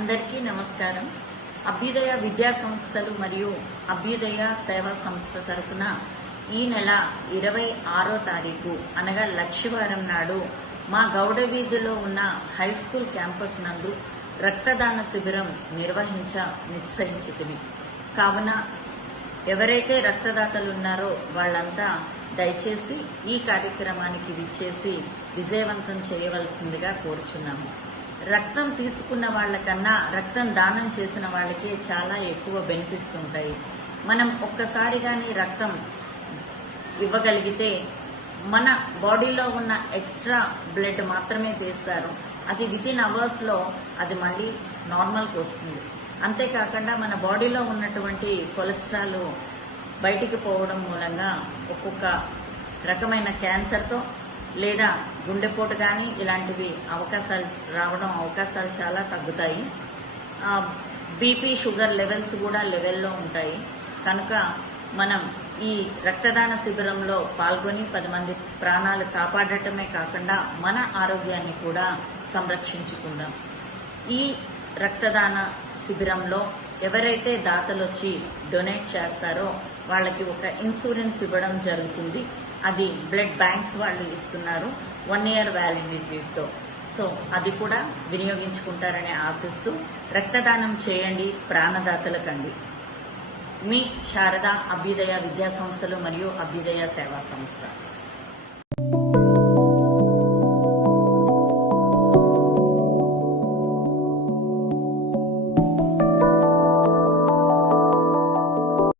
అందరికీ నమస్కారం. అభ్యుదయ విద్యా సంస్థలు మరియు అభ్యుదయ సేవా సంస్థ తరఫున ఈ నెల ఇరవై ఆరో తారీఖు అనగా లక్షివారం నాడు మా గౌడ వీధిలో ఉన్న హై స్కూల్ క్యాంపస్ నందు రక్తదాన శిబిరం నిర్వహించ నిశ్చయించుతుంది కావున ఎవరైతే రక్తదాతలు ఉన్నారో వాళ్ళంతా దయచేసి ఈ కార్యక్రమానికి విచ్చేసి విజయవంతం చేయవలసిందిగా కోరుచున్నాము. రక్తం తీసుకున్న వాళ్ళకన్నా రక్తం దానం చేసిన వాళ్ళకే చాలా ఎక్కువ బెనిఫిట్స్ ఉంటాయి. మనం ఒక్కసారి కానీ రక్తం ఇవ్వగలిగితే మన బాడీలో ఉన్న ఎక్స్ట్రా బ్లడ్ మాత్రమే తీస్తారు. అది వితిన్ అవర్స్లో అది మళ్ళీ నార్మల్కి వస్తుంది. అంతేకాకుండా మన బాడీలో ఉన్నటువంటి కొలెస్ట్రాల్ బయటికి పోవడం మూలంగా ఒక్కొక్క రకమైన క్యాన్సర్తో లేదా గుండెపోటు కానీ ఇలాంటివి అవకాశాలు రావడం అవకాశాలు చాలా తగ్గుతాయి. బీపీ షుగర్ లెవెల్స్ కూడా లెవెల్లో ఉంటాయి. కనుక మనం ఈ రక్తదాన శిబిరంలో పాల్గొని పది మంది ప్రాణాలు కాపాడటమే కాకుండా మన ఆరోగ్యాన్ని కూడా సంరక్షించుకుందాం. ఈ రక్తదాన శిబిరంలో ఎవరైతే దాతలు వచ్చి డొనేట్ చేస్తారో వాళ్ళకి ఒక ఇన్సూరెన్స్ ఇవ్వడం జరుగుతుంది. అది బ్లడ్ బ్యాంక్స్ వాళ్ళు ఇస్తున్నారు. వన్ ఇయర్ వ్యాలిడిటీతో సో అది కూడా వినియోగించుకుంటారని ఆశిస్తూ రక్తదానం చేయండి ప్రాణదాతలకండి. మీ శారద అభ్యుదయ విద్యా సంస్థలు మరియు అభ్యుదయ సేవా సంస్థ.